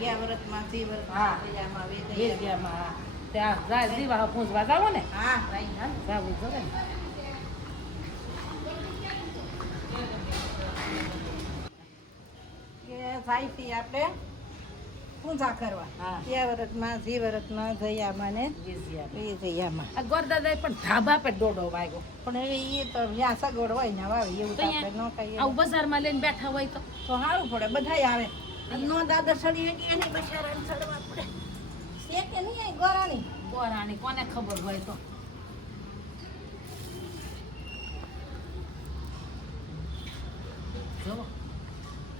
યા વ્રતમાં થી હા. વ્રતમાં ભૈયામાં વેદિયામાં ત્યાં રાજ દીવા પૂંજવા જાવ ને હા રાઈ હા જાવું જોઈએ ને કે સાઈથી આપણે પૂજા કરવા હા. યા વ્રતમાં જી વ્રતમાં જયામાં ને વેદિયામાં. એ જયામાં આ ગોરદાદાએ પણ ધાબા પર દોડો વાગ્યો પણ હવે એ તો જ્યાં સગવડ હોય ને વાવે એવું તો તો આપણે ન કહીએ આવું બજારમાં લઈને બેઠા હોય તો તો સારું પડે બધાય આવે નો દાદર સડી હતી એને બસારાને સડવા પડે છે કે નહીં અહીં ગોરાની ગોરાણી કોને ખબર હોય તો જોવો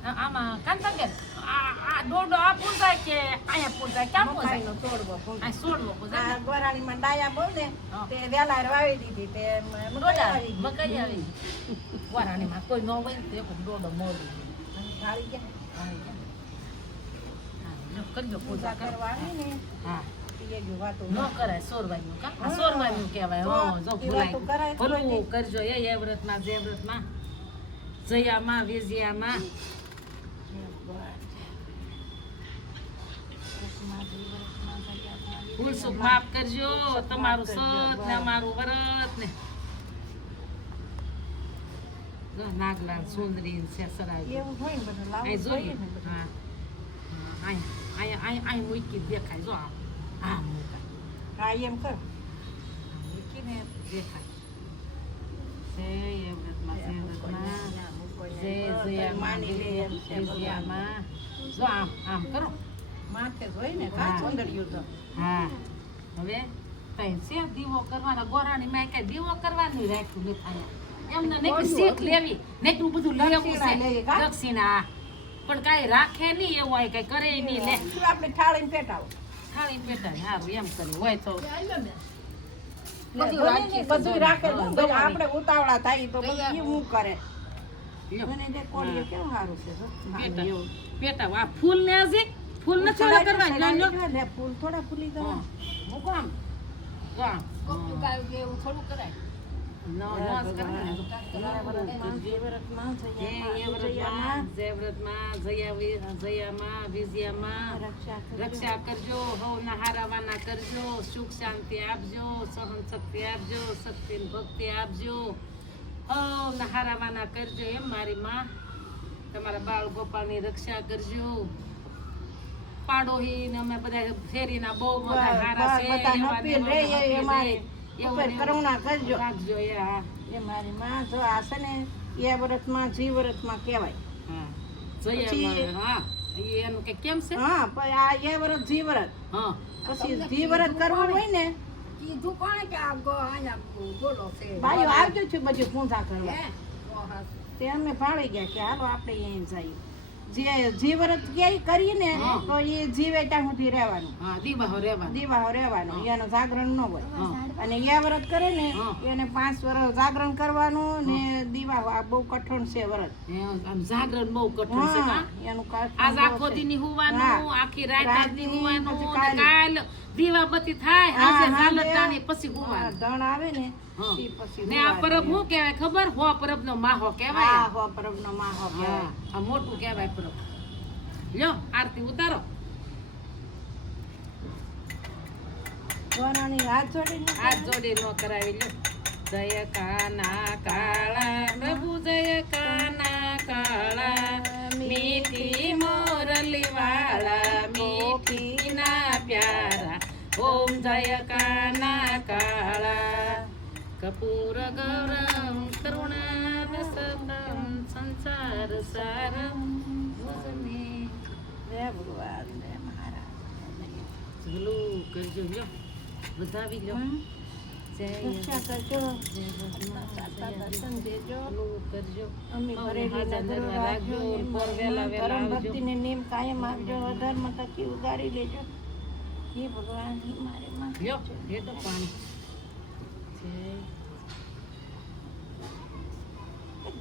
આમાં કાંતાબેન આ દોડો આ પૂંજાય કે અહીંયા પૂંજાય ક્યાં પૂંજાય મકાઈનો તોડવો આ સોડવો પૂંજાય આ ગોરાણીમાં ડાયા બહુ ને હા. તે વેલા વાવી દીધી તે દોડા મકાઈ મકાઈ આવી ગોરાણીમાં કોઈ ન હોય ને તો એક દોડો મોડી ઢાળી ગયા આવી ગયા. હા, લો, કરજો પૂજા પૂજા કરો કરવાની ને હા એ જો વાતો ન કરાય સોરવાનું કા આ હા. સોરવાનું કહેવાય હો જો એ ભૂલાય વાતો કરાય તો ભલું નહીં. કરજો એ વ્રતમાં જે વ્રતમાં જયામાં વેજિયામાં ભૂલ સુખ માફ કરજો તમારું સત ને અમારું વ્રત ને જો નાગલા સુંદરી ને સેસરાય એવું હોય ને બધું લાવવું અહીં જોઈએ જોઈએ ને બધું. હા હા અહીં મૂકી દેખાય જો આમ આમ મૂકાય હા એમ કર મૂકીને દેખાય જય વ્રતમાં જય વ્રતમાં જય જયામાં માની લે એમ છે ભગવાન. વિજયામાં જો આમ આમ કરો માથે જ હોય ને હા. કા સુંદરિયું તો હા હવે કઈ છે દીવો કરવાના ગોરાણી માં કઈ દીવો કરવાનું રાખ્યું નથી અહીંયા એમને નહીં શીખ લેવી નહીં બધું લેવું દક્ષિણા લેવી, છે કા? દક્ષિણા પણ કાંઈ રાખે નહીં એવું હોય કઈ કરે નહીં લે શું આપણે થાળીને પેટાવો થાળી પેટા સારું એમ કર્યું હોય તો બધું રાખીએ બધું રાખે હા, તો દવાની. આપણે ઉતાવળા થાય તો તૈયાર. બધું હું કરે લ્યો. મને જે કોળીએ કેવું સારું છે જો. પેટા એવું. પેટા આ ફૂલ ને હજી ફૂલ નથી સડાઈ ઓલા કરવા સડાઈ લ્યો, લ્યો. નીકળે ને, ફૂલ થોડા ફૂલી હા. ગયા મૂકો આમ જો આમ એવું થોડું કરાય નો નો જ કરાય ને. જયામાં વિજયામાં રક્ષા કરજો હવના હારાવાના કરજો સુખ શાંતિ આપજો સહન શક્તિ આપજો શક્તિ ને ભક્તિ આપજો હવના હારાવાના કરજો એમ મારી માં તમારા બાળ ગોપાળની રક્ષા કરજો પાડોહી ને અમે બધા ફેરીના બહુ બધા હારા છે બધા એવા નપી ને રે એવા એ મારી એવું ઉપર ને કરુણા કરજો રાખજો એ હા એ મારી માં જો આ છે ને એ વ્રતમાં જી વ્રતમાં કહેવાય હા પછી- જયામાં હા એનું કે કેમ છે હા પણ આ એ વ્રત જી વ્રત હા પછી જી વ્રત કરવું હોય ને કીધું કોણે કે આ અહીંયા બોલો છે ભાઈઓ આવજો છે બધી પૂજા કરવા હે? તે અમે ભાળી ગયા કે હાલો આપણે અહીંયા જઈએ જે જી વ્રત ક્યાંય કરીએ ને હા. તો એ જીવે ત્યાં સુધી રહેવાનું હા દીવાહો રહેવા દીવાહો રહેવાનું એનું જાગરણ ન હોય હા અને એ વ્રત કરે ને હા. એને 5 વર્ષ જાગરણ કરવાનું ને દીવાહો આ બહુ કઠણ છે વ્રત આમ જાગરણ બહુ કઠણ છે હા, કા એનું કઠણ આજ બહુ આખો છે. દી હુવાનું હા. આખી રાત આજ દી રાતની હુવાનું પછી ને કાલે. કાલ દીવાબત્તી થાય હા, આજે હા, ઝાલર બે. ટાણી પછી હા, હુવાનું ધણ આવે ને હા. ઈ પછી ને આ પરબ શું કહેવાય ખબર હો પરબ નો માહો કહેવાય હા હો પરબનો માહો હા કહેવાય. આ મોટું કહેવાય પરબ લ્યો આરતી ઉતારો ગોરાણી હાથ જોડીને હાથ જોડી નો કરાવી લ્યો જય કાના કાળા પ્રભુ જય કાના કાળા મીઠી મોરલી વાળા મીઠી ના પ્યારા ઓમ જય કાના કાળા કપૂર ગૌરમ કરુણા રસદમ સંસાર સારમ વસને હે ભગવાન હે મહારાજ ભલું કરજો લ્યો વધાવી લ્યો જય રક્ષા કરજો જય ભગવાન, સાતા જય દર્શન દેજો ભલું કરજો અમે હવે ભરેલી હાજર નજરો નજર રાખજો રાખજો, એમ પર વહેલા વહેલા ધર્મ આવજો. ભક્તિને નિયમ કાયમ આપજો અધર્મ થકી ઉગારી લેજો હે ભગવાન હે મારે માં લ્યો હેઠો પાણી જય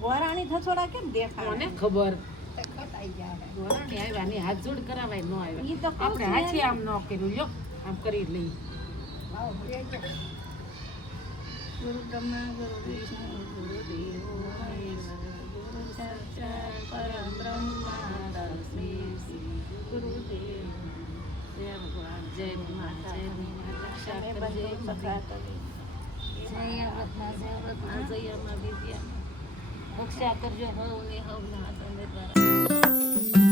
ગોરાણી થસોડા કેમ કોને દેખાય ખબર કટાઈ જાય ગોરાણી આવ્યા ને હાથ જોડ કરાવાય ન ઈ તો આવ્યા કહું આપણે છું હાથે એને. આમ ન કર્યું લ્યો આમ કરી લઈ ભાવ ભૂલી જાય ગુરુ બ્રહ્મા ગુરુ વિષ્ણુ ગુરુ દેવો મહેશ્વર ગુરુ સાક્ષાત પરમ બ્રહ્મા તસ્મૈ શ્રી ગુરુદેવ જય વ્રતના જયામાં વિદ્યામાં રક્ષા કરજો હવને હવના આનંદ દ્વારા